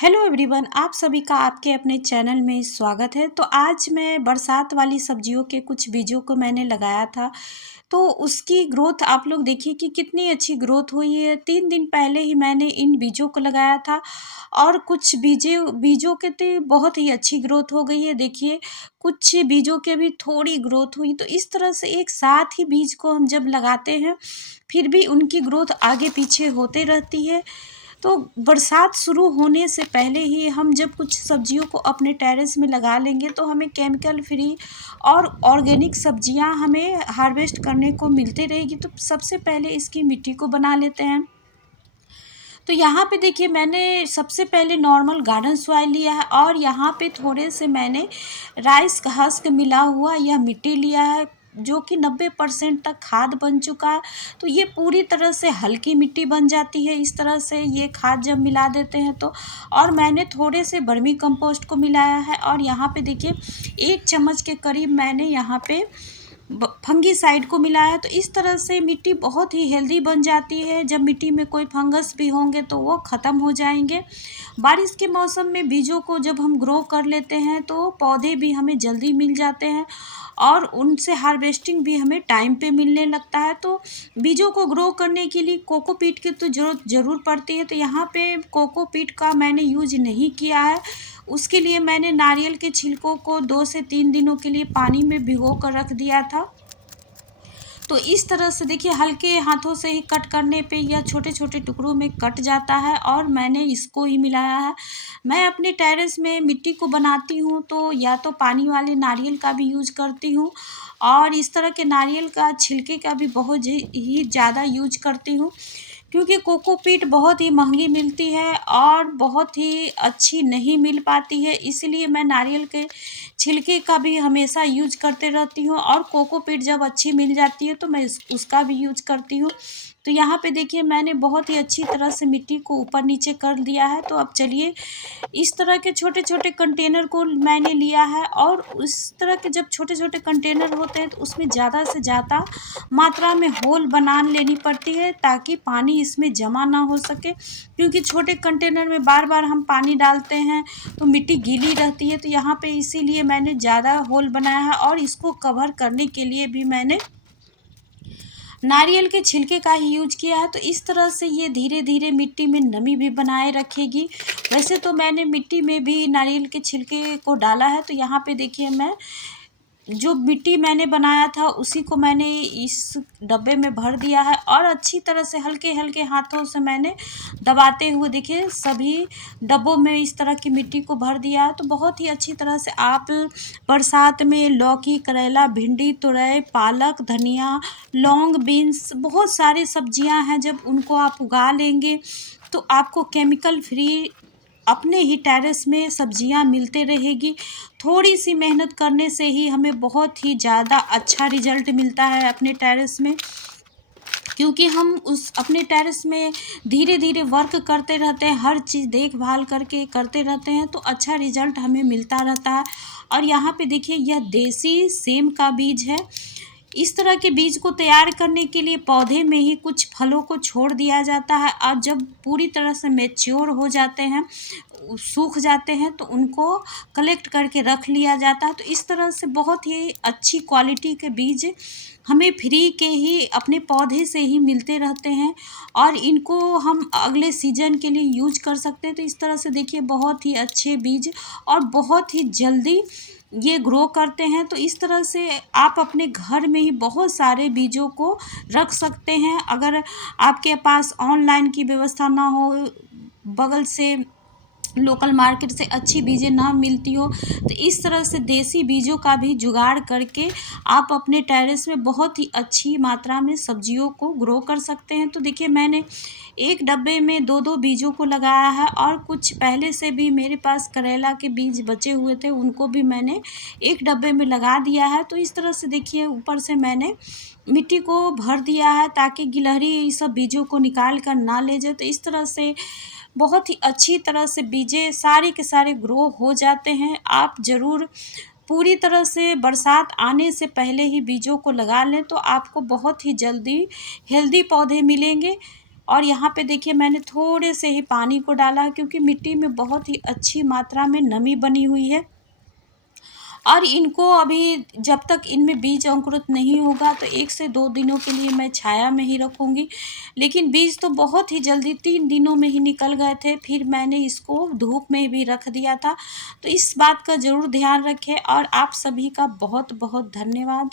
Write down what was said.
Hello everyone, आप सभी का आपके अपने चैनल में स्वागत है। तो आज मैं बरसात वाली सब्जियों के कुछ बीजों को मैंने लगाया था। तो उसकी ग्रोथ आप लोग देखिए कि कितनी अच्छी ग्रोथ हुई है। 3 दिन पहले ही मैंने इन बीजों को लगाया था और कुछ बीजों बीजों के तो बहुत ही अच्छी ग्रोथ हो गई है। देखिए, कुछ बीजों के भी थोड़ी ग्रोथ हुई। तो इस तरह से एक साथ ही बीज को हम जब लगाते हैं, फिर भी उनकी ग्रोथ आगे पीछे होते रहती है। तो बरसात शुरू होने से पहले ही हम जब कुछ सब्जियों को अपने टेरेस में लगा लेंगे तो हमें केमिकल फ्री और ऑर्गेनिक सब्जियां हमें हार्वेस्ट करने को मिलती रहेगी। तो सबसे पहले इसकी मिट्टी को बना लेते हैं। तो यहाँ पे देखिए, मैंने सबसे पहले नॉर्मल गार्डन सॉइल लिया है और यहाँ पे थोड़े से मैंने राइस हस्क मिला हुआ यह मिट्टी लिया है, जो कि 90% तक खाद बन चुका है। तो ये पूरी तरह से हल्की मिट्टी बन जाती है इस तरह से ये खाद जब मिला देते हैं तो। और मैंने थोड़े से वर्मी कंपोस्ट को मिलाया है और यहाँ पे देखिए 1 चम्मच के करीब मैंने यहाँ पे फंगीसाइड को मिलाया। तो इस तरह से मिट्टी बहुत ही हेल्दी बन जाती है। जब मिट्टी में कोई फंगस भी होंगे तो वो ख़त्म हो जाएंगे। बारिश के मौसम में बीजों को जब हम ग्रो कर लेते हैं तो पौधे भी हमें जल्दी मिल जाते हैं और उनसे हार्वेस्टिंग भी हमें टाइम पे मिलने लगता है। तो बीजों को ग्रो करने के लिए कोकोपीट की तो ज़रूरत ज़रूर पड़ती है। तो यहाँ पे कोकोपीट का मैंने यूज नहीं किया है। उसके लिए मैंने नारियल के छिलकों को 2 से 3 दिनों के लिए पानी में भिगो कर रख दिया था। तो इस तरह से देखिए, हल्के हाथों से ही कट करने पे यह छोटे छोटे टुकड़ों में कट जाता है और मैंने इसको ही मिलाया है। मैं अपने टेरेस में मिट्टी को बनाती हूँ तो या तो पानी वाले नारियल का भी यूज करती हूँ और इस तरह के नारियल का छिलके का भी बहुत ही ज़्यादा यूज करती हूँ, क्योंकि कोकोपीट बहुत ही महंगी मिलती है और बहुत ही अच्छी नहीं मिल पाती है। इसलिए मैं नारियल के छिलके का भी हमेशा यूज करते रहती हूँ और कोकोपीट जब अच्छी मिल जाती है तो मैं उसका भी यूज करती हूँ। तो यहाँ पे देखिए, मैंने बहुत ही अच्छी तरह से मिट्टी को ऊपर नीचे कर दिया है। तो अब चलिए, इस तरह के छोटे छोटे कंटेनर को मैंने लिया है और उस तरह के जब छोटे छोटे कंटेनर होते हैं तो उसमें ज़्यादा से ज़्यादा मात्रा में होल बना लेनी पड़ती है ताकि पानी इसमें जमा ना हो सके, क्योंकि छोटे कंटेनर में बार बार हम पानी डालते हैं तो मिट्टी गीली रहती है। तो यहाँ पे इसीलिए मैंने ज़्यादा होल बनाया है और इसको कवर करने के लिए भी मैंने नारियल के छिलके का ही यूज किया है। तो इस तरह से ये धीरे धीरे मिट्टी में नमी भी बनाए रखेगी। वैसे तो मैंने मिट्टी में भी नारियल के छिलके को डाला है। तो यहाँ पे देखिए, मैं जो मिट्टी मैंने बनाया था उसी को मैंने इस डब्बे में भर दिया है और अच्छी तरह से हल्के हल्के हाथों से मैंने दबाते हुए देखिए सभी डब्बों में इस तरह की मिट्टी को भर दिया है। तो बहुत ही अच्छी तरह से आप बरसात में लौकी, करेला, भिंडी, तुरई, पालक, धनिया, लौंग, बीन्स, बहुत सारी सब्जियां हैं, जब उनको आप उगा लेंगे तो आपको केमिकल फ्री अपने ही टेरेस में सब्जियां मिलते रहेगी। थोड़ी सी मेहनत करने से ही हमें बहुत ही ज़्यादा अच्छा रिजल्ट मिलता है अपने टेरेस में, क्योंकि हम उस अपने टेरेस में धीरे धीरे वर्क करते रहते हैं, हर चीज़ देखभाल करके करते रहते हैं तो अच्छा रिजल्ट हमें मिलता रहता है। और यहाँ पे देखिए, यह देसी सेम का बीज है। इस तरह के बीज को तैयार करने के लिए पौधे में ही कुछ फलों को छोड़ दिया जाता है और जब पूरी तरह से मैच्योर हो जाते हैं, सूख जाते हैं, तो उनको कलेक्ट करके रख लिया जाता है। तो इस तरह से बहुत ही अच्छी क्वालिटी के बीज हमें फ्री के ही अपने पौधे से ही मिलते रहते हैं और इनको हम अगले सीजन के लिए यूज कर सकते हैं। तो इस तरह से देखिए, बहुत ही अच्छे बीज और बहुत ही जल्दी ये ग्रो करते हैं। तो इस तरह से आप अपने घर में ही बहुत सारे बीजों को रख सकते हैं। अगर आपके पास ऑनलाइन की व्यवस्था ना हो, बगल से लोकल मार्केट से अच्छी बीजें ना मिलती हो, तो इस तरह से देसी बीजों का भी जुगाड़ करके आप अपने टेरेस में बहुत ही अच्छी मात्रा में सब्जियों को ग्रो कर सकते हैं। तो देखिए, मैंने एक डब्बे में 2-2 बीजों को लगाया है और कुछ पहले से भी मेरे पास करेला के बीज बचे हुए थे, उनको भी मैंने एक डब्बे में लगा दिया है। तो इस तरह से देखिए, ऊपर से मैंने मिट्टी को भर दिया है ताकि गिलहरी ये सब बीजों को निकाल कर ना ले जाए। तो इस तरह से बहुत ही अच्छी तरह से बीजें सारे के सारे ग्रो हो जाते हैं। आप ज़रूर पूरी तरह से बरसात आने से पहले ही बीजों को लगा लें तो आपको बहुत ही जल्दी हेल्दी पौधे मिलेंगे और यहाँ पे देखिए मैंने थोड़े से ही पानी को डाला है, क्योंकि मिट्टी में बहुत ही अच्छी मात्रा में नमी बनी हुई है। और इनको अभी जब तक इनमें बीज अंकुरित नहीं होगा तो 1 से 2 दिनों के लिए मैं छाया में ही रखूँगी। लेकिन बीज तो बहुत ही जल्दी 3 दिनों में ही निकल गए थे, फिर मैंने इसको धूप में भी रख दिया था। तो इस बात का ज़रूर ध्यान रखें, और आप सभी का बहुत-बहुत धन्यवाद।